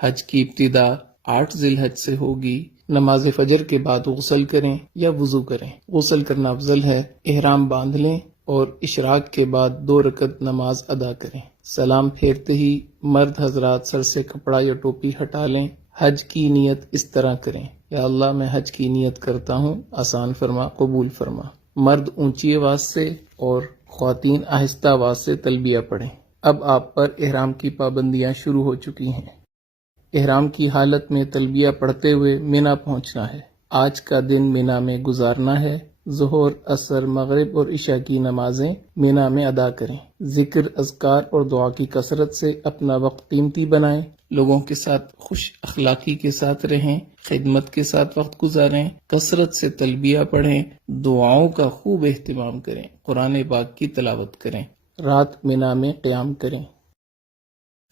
حج کی ابتدا 8 ذی الحج سے ہوگی۔ نماز فجر کے بعد غسل کریں یا وضو کریں۔ غسل کرنا افضل ہے۔ احرام باندھ لیں اور اشراق کے بعد 2 رکعت نماز ادا کریں۔ سلام پھیرتے ہی مرد حضرات سر سے کپڑا یا ٹوپی ہٹا لیں۔ حج کی نیت اس طرح کریں: یا اللہ میں حج کی نیت کرتا ہوں، آسان فرما، قبول فرما۔ مرد اونچی آواز سے اور خواتین آہستہ آواز سے تلبیہ پڑھیں۔ اب آپ پر احرام کی پابندیاں شروع ہو چکی ہیں۔ احرام کی حالت میں تلبیہ پڑھتے ہوئے مینا پہنچنا ہے۔ آج کا دن مینا میں گزارنا ہے۔ ظہر، عصر، مغرب اور عشاء کی نمازیں مینا میں ادا کریں۔ ذکر، اذکار اور دعا کی کثرت سے اپنا وقت قیمتی بنائیں۔ لوگوں کے ساتھ خوش اخلاقی کے ساتھ رہیں، خدمت کے ساتھ وقت گزاریں، کثرت سے تلبیہ پڑھیں، دعاؤں کا خوب اہتمام کریں، قرآن پاک کی تلاوت کریں، رات مینا میں قیام کریں۔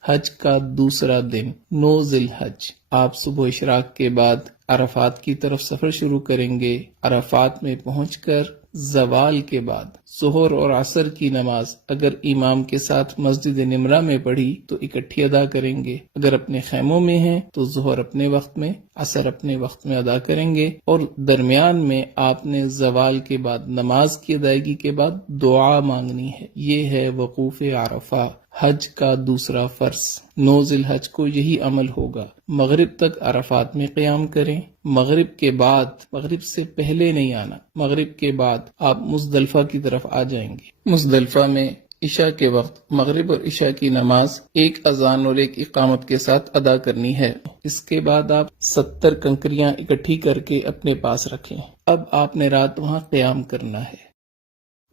حج کا دوسرا دن 9 ذی الحج، آپ صبح اشراق کے بعد عرفات کی طرف سفر شروع کریں گے۔ عرفات میں پہنچ کر زوال کے بعد ظہر اور عصر کی نماز اگر امام کے ساتھ مسجد نمرہ میں پڑھی تو اکٹھی ادا کریں گے۔ اگر اپنے خیموں میں ہیں تو ظہر اپنے وقت میں، عصر اپنے وقت میں ادا کریں گے، اور درمیان میں آپ نے زوال کے بعد نماز کی ادائیگی کے بعد دعا مانگنی ہے۔ یہ ہے وقوف عرفہ، حج کا دوسرا فرض۔ 9 ذی الحج کو یہی عمل ہوگا۔ مغرب تک عرفات میں قیام کریں۔ مغرب کے بعد، مغرب سے پہلے نہیں آنا، مغرب کے بعد آپ مزدلفہ کی طرف آ جائیں گے۔ مزدلفہ میں عشاء کے وقت مغرب اور عشاء کی نماز ایک اذان اور ایک اقامت کے ساتھ ادا کرنی ہے۔ اس کے بعد آپ 70 کنکریاں اکٹھی کر کے اپنے پاس رکھیں۔ اب آپ نے رات وہاں قیام کرنا ہے۔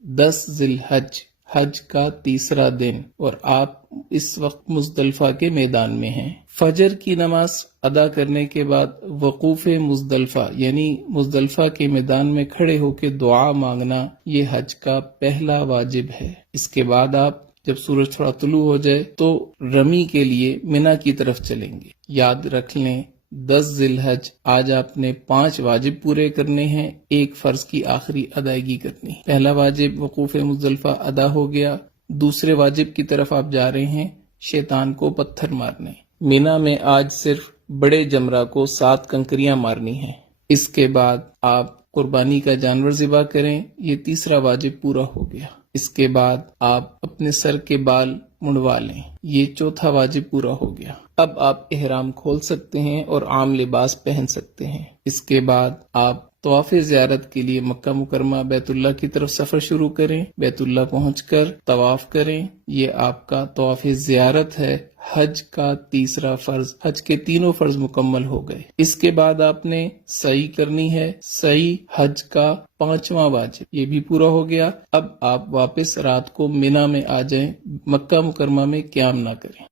10 ذی الحج، حج کا تیسرا دن، اور آپ اس وقت مزدلفہ کے میدان میں ہیں۔ فجر کی نماز ادا کرنے کے بعد وقوف مزدلفہ یعنی مزدلفہ کے میدان میں کھڑے ہو کے دعا مانگنا یہ حج کا پہلا واجب ہے۔ اس کے بعد آپ جب سورج تھوڑا طلوع ہو جائے تو رمی کے لیے منا کی طرف چلیں گے۔ یاد رکھ لیں 10 ذی الحج آج آپ نے 5 واجب پورے کرنے ہیں، ایک فرض کی آخری ادائیگی کرنی ہے۔ پہلا واجب وقوف مزدلفہ ادا ہو گیا۔ دوسرے واجب کی طرف آپ جا رہے ہیں، شیطان کو پتھر مارنے۔ مینا میں آج صرف بڑے جمرہ کو 7 کنکریاں مارنی ہیں۔ اس کے بعد آپ قربانی کا جانور ذبح کریں، یہ تیسرا واجب پورا ہو گیا۔ اس کے بعد آپ اپنے سر کے بال منڈوا لیں، یہ چوتھا واجب پورا ہو گیا۔ اب آپ احرام کھول سکتے ہیں اور عام لباس پہن سکتے ہیں۔ اس کے بعد آپ طواف زیارت کے لیے مکہ مکرمہ بیت اللہ کی طرف سفر شروع کریں۔ بیت اللہ پہنچ کر طواف کریں، یہ آپ کا طواف زیارت ہے۔ حج کا تیسرا فرض، حج کے تینوں فرض مکمل ہو گئے۔ اس کے بعد آپ نے سعی کرنی ہے، سعی حج کا 5واں واجب، یہ بھی پورا ہو گیا۔ اب آپ واپس رات کو مینا میں آ جائیں، مکہ مکرمہ میں قیام نہ کریں۔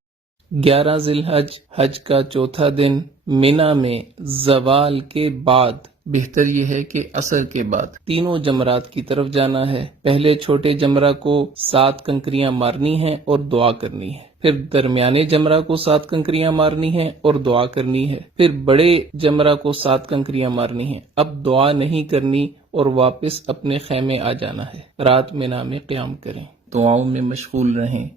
11 ذی الحج، حج کا چوتھا دن، مینا میں زوال کے بعد، بہتر یہ ہے کہ عصر کے بعد، تینوں جمرات کی طرف جانا ہے۔ پہلے چھوٹے جمرہ کو 7 کنکریاں مارنی ہیں اور دعا کرنی ہے، پھر درمیانے جمرہ کو 7 کنکریاں مارنی ہیں اور دعا کرنی ہے، پھر بڑے جمرہ کو 7 کنکریاں مارنی ہیں۔ اب دعا نہیں کرنی اور واپس اپنے خیمے آ جانا ہے۔ رات مینا میں قیام کریں، دعاؤں میں مشغول رہیں۔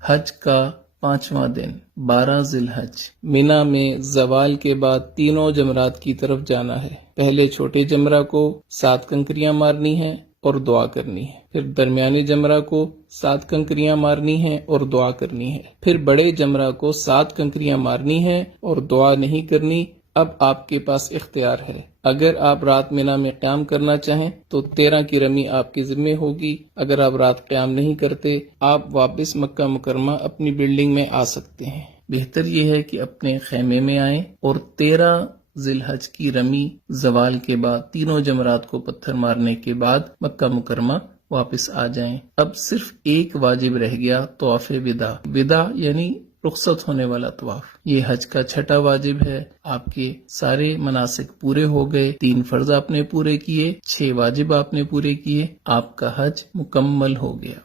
حج کا 5واں دن، 12 ذی الحج، مینا میں زوال کے بعد تینوں جمرات کی طرف جانا ہے۔ پہلے چھوٹے جمرہ کو 7 کنکریاں مارنی ہیں اور دعا کرنی ہے، پھر درمیانے جمرہ کو 7 کنکریاں مارنی ہیں اور دعا کرنی ہے، پھر بڑے جمرہ کو 7 کنکریاں مارنی ہیں اور دعا نہیں کرنی۔ اب آپ کے پاس اختیار ہے، اگر آپ رات مینا میں قیام کرنا چاہیں تو 13 کی رمی آپ کے ذمہ ہوگی۔ اگر آپ رات قیام نہیں کرتے، آپ واپس مکہ مکرمہ اپنی بلڈنگ میں آ سکتے ہیں۔ بہتر یہ ہے کہ اپنے خیمے میں آئیں اور 13 ذی الحج کی رمی زوال کے بعد تینوں جمرات کو پتھر مارنے کے بعد مکہ مکرمہ واپس آ جائیں۔ اب صرف ایک واجب رہ گیا، طواف وداع۔ وداع یعنی رخصت ہونے والا طواف، یہ حج کا 6واں واجب ہے۔ آپ کے سارے مناسک پورے ہو گئے، 3 فرض آپ نے پورے کیے، 6 واجب آپ نے پورے کیے، آپ کا حج مکمل ہو گیا۔